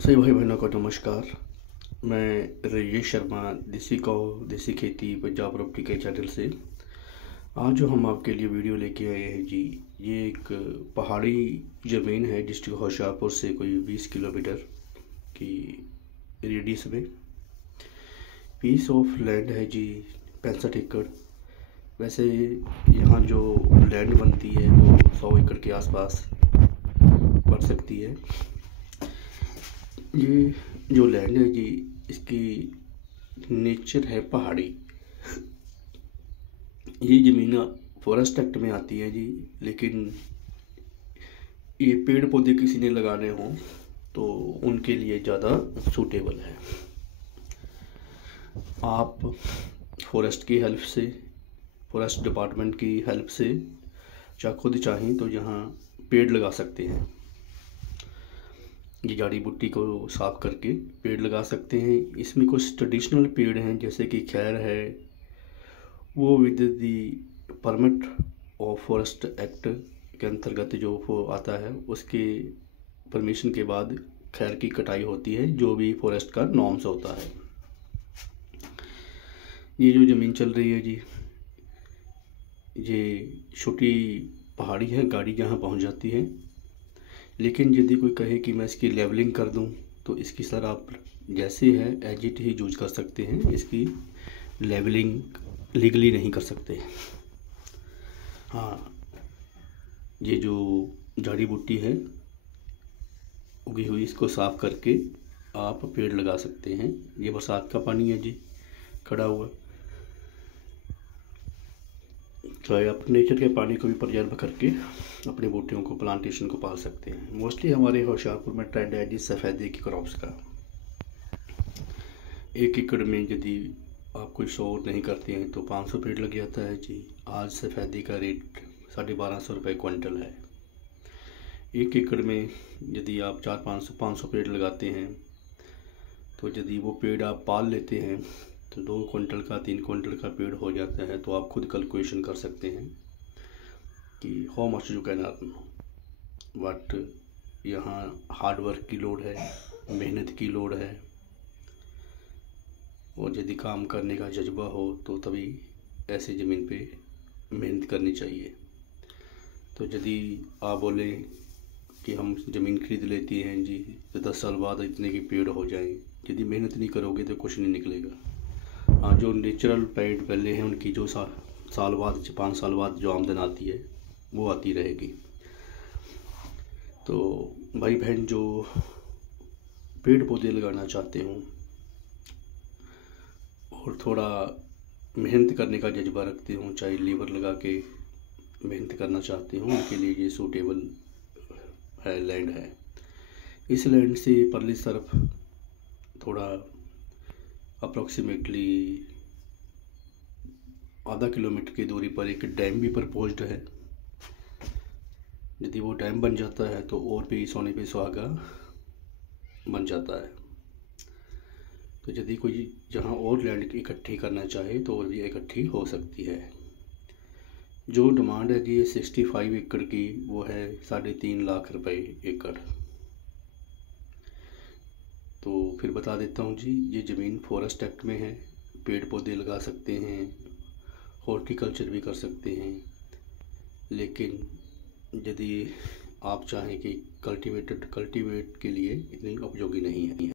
सभी भाई बहनों को नमस्कार। मैं राजेश शर्मा देसी खेती पंजाब प्रॉपर्टी के चैनल से आज जो हम आपके लिए वीडियो लेके आए हैं जी, ये एक पहाड़ी ज़मीन है डिस्ट्रिक्ट होशियारपुर से कोई 20 किलोमीटर की रेडियस में। पीस ऑफ लैंड है जी 65 एकड़। वैसे यहाँ जो लैंड बनती है वो 100 एकड़ के आसपास बन सकती है। ये जो लैंड है जी, इसकी नेचर है पहाड़ी। ये ज़मीन फॉरेस्ट एक्ट में आती है जी, लेकिन ये पेड़ पौधे किसी ने लगाने हों तो उनके लिए ज़्यादा सूटेबल है। आप फॉरेस्ट की हेल्प से, फॉरेस्ट डिपार्टमेंट की हेल्प से या खुद चाहें तो यहाँ पेड़ लगा सकते हैं। ये जड़ी बूटी को साफ करके पेड़ लगा सकते हैं। इसमें कुछ ट्रेडिशनल पेड़ हैं जैसे कि खैर है, वो with the permit of forest act के अंतर्गत जो वो आता है, उसके परमिशन के बाद खैर की कटाई होती है, जो भी फॉरेस्ट का नॉर्म्स होता है। ये जो ज़मीन चल रही है जी, ये छोटी पहाड़ी है, गाड़ी जहाँ पहुँच जाती है। लेकिन यदि कोई कहे कि मैं इसकी लेवलिंग कर दूं तो इसकी सर आप जैसे है एज इट ही यूज कर सकते हैं, इसकी लेवलिंग लीगली नहीं कर सकते। हाँ, ये जो जड़ी बूटी है उगी हुई, इसको साफ करके आप पेड़ लगा सकते हैं। ये बरसात का पानी है जी खड़ा हुआ, चाहे आप नेचर के पानी को भी प्रिजर्व करके अपने बूटियों को, प्लांटेशन को पाल सकते हैं। मोस्टली हमारे होशियारपुर में ट्रेंड है जी सफ़ेदे की क्रॉप्स का। 1 एकड़ में यदि आप कोई शोर नहीं करते हैं तो 500 पेड़ लग जाता है जी। आज सफ़ेदे का रेट 1250 रुपये क्विंटल है। 1 एकड़ में यदि आप 400-500 पेड़ लगाते हैं तो यदि वो पेड़ आप पाल लेते हैं तो 2 क्विंटल का, 3 क्विंटल का पेड़ हो जाता है। तो आप खुद कैलकुलेशन कर सकते हैं कि how much you can earn. But यहाँ हार्ड वर्क की लोड है, मेहनत की लोड है, और यदि काम करने का जज्बा हो तो तभी ऐसी ज़मीन पे मेहनत करनी चाहिए। तो यदि आप बोलें कि हम ज़मीन खरीद लेती हैं जी तो 10 साल बाद इतने के पेड़ हो जाएं, यदि मेहनत नहीं करोगे तो कुछ नहीं निकलेगा। हाँ, जो नेचुरल पेड़ पहले हैं उनकी जो साल बाद, 5 साल बाद जो आमदन आती है वो आती रहेगी। तो भाई बहन जो पेड़ पौधे लगाना चाहते हों और थोड़ा मेहनत करने का जज्बा रखते हों, चाहे लीवर लगा के मेहनत करना चाहते हों, उनके लिए ये सूटेबल है, लैंड है। इस लैंड से परली तरफ थोड़ा अप्रोक्सीमेटली आधा किलोमीटर की दूरी पर एक डैम भी प्रपोज्ड है। यदि वो डैम बन जाता है तो और भी सोने पे सुहागा बन जाता है। तो यदि कोई जहाँ और लैंड इकट्ठी करना चाहे तो और भी इकट्ठी हो सकती है। जो डिमांड है जी 65 एकड़ की, वो है 3.5 लाख रुपए एकड़। तो फिर बता देता हूँ जी, ये ज़मीन फॉरेस्ट एक्ट में है। पेड़ पौधे लगा सकते हैं, हॉर्टिकल्चर भी कर सकते हैं, लेकिन यदि आप चाहें कि कल्टीवेट के लिए इतनी उपयोगी नहीं है।